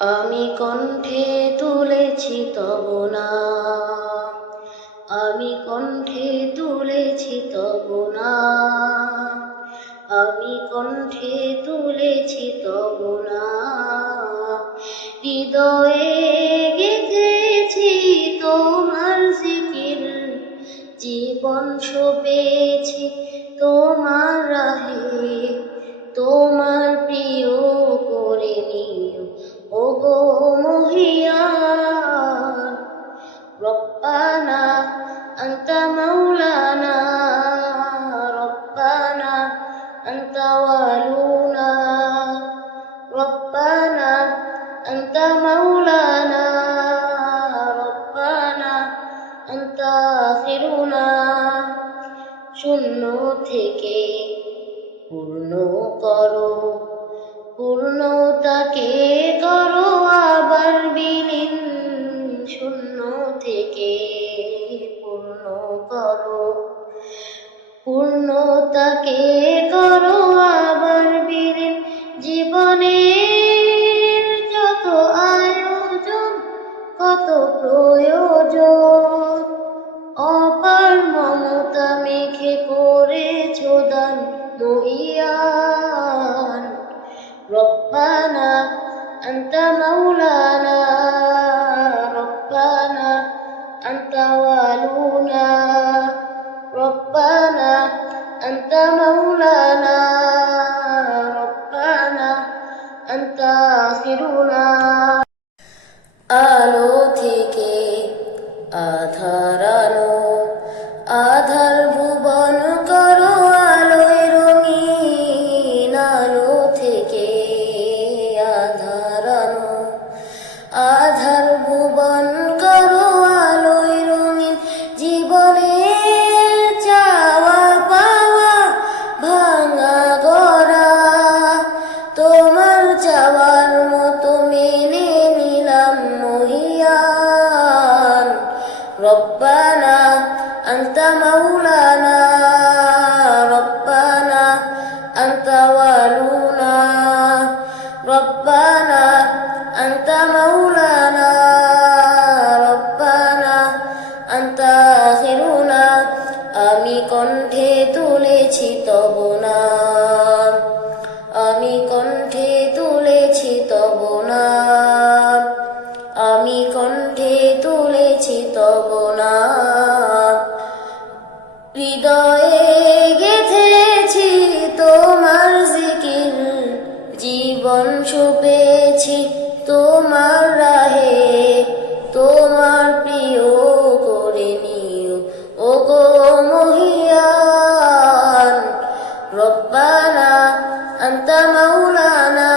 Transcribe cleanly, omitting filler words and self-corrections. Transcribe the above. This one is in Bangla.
আমি কণ্ঠে তুলেছি তব নাম, আমি কণ্ঠে তুলেছি তব নাম, আমি কণ্ঠে তুলেছি তব নাম। হৃদয়ে গেঁথেছি তোমার জিকির, জীবন সঁপেছি তোমার রাহে। তোমার প্রিয় করে নিও ওগো মহিয়ান। রব্বানা আনতা মাওলানা, রব্বানা আনতা ওয়ালুনা, রব্বানা আনতা মাওলানা, রব্বানা আনতা আখিরুনা। শূন্য থেকে পূর্ণ করো, পূর্ণতাকে করো আবার বিলীন। শূন্য থেকে পূর্ণ করো, পূর্ণতাকে করো আবার বিলীন। জীবনের যত আয়োজন, কত প্রয়োজন, অপার মমতা মেখে করেছো দান মহিয়ান। রব্বানা আনতা মাওলানা, রব্বানা আনতা ওয়ালুনা, রব্বানা আনতা মাওলানা, রব্বানা আনতা আখিরুনা। আলো থেকে আধার আলো, আধার ভুবন করো আলোয় রঙিন। আলো থেকে আধার আলো, আধার ভুবন করো আলোয় রঙিন। জীবনের চাওয়া পাওয়া ভাঙা গড়া, তোমার চাওয়ার মতো মেনে নিলাম মহিয়ান। রব্বানা আনতা মাওলানা, রব্বানা আনতা ওয়ালুনা, রব্বানা আনতা মাওলানা, রব্বানা আনতা আখিরুনা। আমি কণ্ঠে তুলেছি তব নাম, আমি কণ্ঠে তুলেছি তব নাম, আমি কণ্ঠে তুলেছি তব নাম। হৃদয়ে গেঁথেছি তোমার জিকির, জীবন সঁপেছি তোমার রাহে। তোমার প্রিয় করে নিও ওগো মহিয়ান। রব্বানা আনতা মাওলানা,